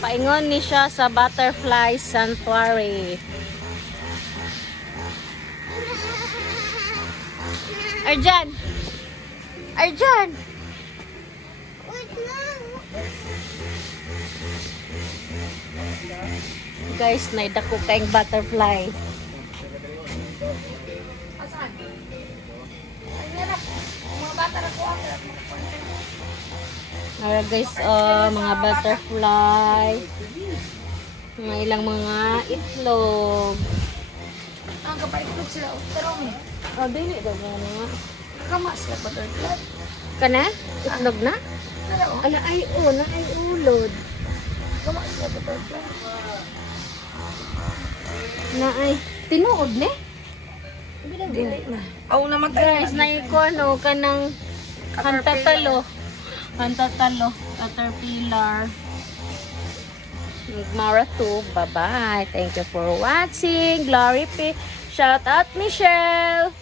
Paingon ni siya sa Butterfly Sanctuary. Arjan! Arjan! Guys, naidako kayong butterfly. Asan? Ay, meron. Mga bata na ko ako. Alright guys, mga butterfly. Mga ilang mga itlog. Ang kapaitlog sila. Terong eh. Oh, dili daw mga. Kama sila butterfly. Kana? Itlog na? Pero, Ala ay na ay ulod. kama sila butterfly. Na ay tinuod ni. Dili na. Aw naman tayo. Guys, naiko ano kanang hantatalo. Hantatalo, caterpillar. Mara 2, bye-bye. Thank you for watching. Glory P. Shout out Michelle.